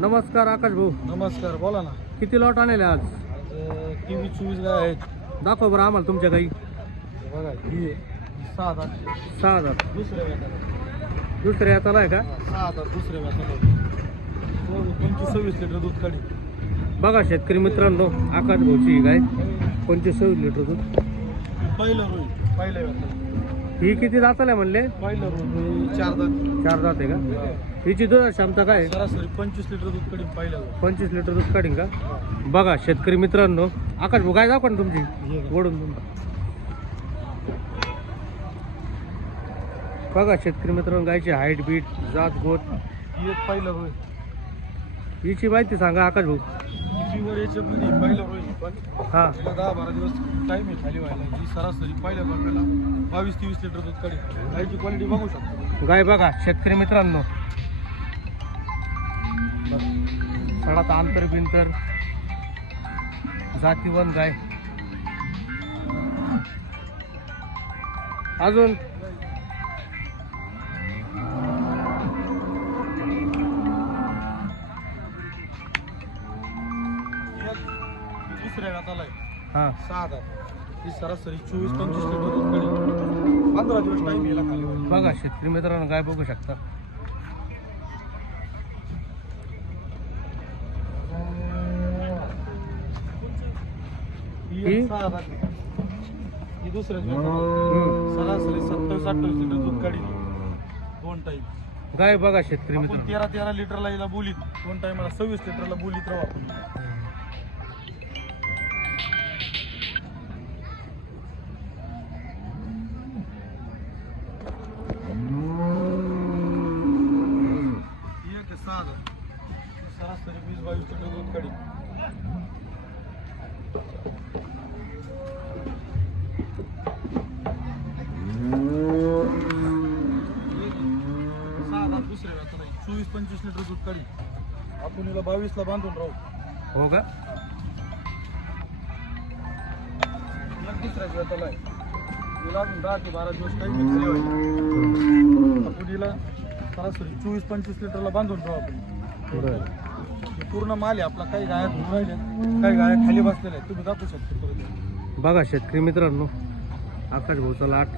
नमस्कार आकाश भाऊ, नमस्कार, बोला ना. किती लॉट आणले आज? आज 24 गाय आहेत. दाखवा बरं आम्हाला तुमच्या गाई. हे बघा, ही आहे. 6 दात. 6 दात. दुसऱ्या व्याताला. दुसऱ्या हाताला आहे का? 6 दात दुसऱ्या व्याताला. 25-26 लिटर दूध काढी. बघा शेतकरी मित्रांनो, आकाश भाऊची ही गाय 25-26 लिटर दूध. पहिलं रोई, पहिल्या व्याताला. ही किती दाताला आहे म्हणले? पहिलं रोई 4 दात. 4 दात आहे का? हिची दूध क्षमता काय आहे? सरासरी 25 लिटर दूध काढी पहिल्या. 25 लिटर दूध काढीन का? बघा शेतकरी मित्रांनो, आकाश भाऊ गाय दाखवा ना तुमची ओढून. बघा शेतकरी मित्रांनो, गायची हाईट बीट जात गोत. ही एक पहिलं रोई. हिची माहिती सांगा आकाश भाऊ. प्युअर याच्यामध्ये पहिलं रोई पण हां, तिला 10-12 दिवस टाईम आहे खाली व्हायला. ही सरासरी पहिल्या बापाला 22-23 लिटर दूध काढी. गायची क्वालिटी बघू शकतो. गाय बघा शेतकरी मित्रांनो, सडात अंतर बिंतर जातीवन गाय. अजून दुसऱ्या व्याताला आहे. हां, 6 दात. ही सरासरी 24-25 लिटर दूध काढी. 15 दिवस टाईम याला खाली व्हायला. बघा शेतकरी मित्रांनो, गाय बघू शकता. ही 6 दात. ही दुसऱ्याच व्याताला. सरासरी 27-28 लिटर दूध काढी. 2 टाईम. गाय बघा शेतकरी आपण मित्रांनो. 13-13 लिटरला हिला बोलीत. 2 टायमाला 26 लिटरला बोलीत राहू आपण. सरासरी 20-22 लिटर दूध काढी. दुसऱ्या व्याताला 24-25 लिटर दूध काढी. आपण हिला 22 ला बांधून राहू. हो का? दुसऱ्या व्याताला आहे. हिला अजून 10 ते 12 दिवस काही खाली व्हायला. आपण हिला सरासरी 24-25 लिटरला बांधून राहू आपण. हे पूर्ण माल आहे आपला. काही गाया धुवून राहिले, काही गाया खाली बसलेल्या आहेत. तुम्ही दाखवू शकता. बघा शेतकरी मित्रांनो, आकाश भाऊचा लाट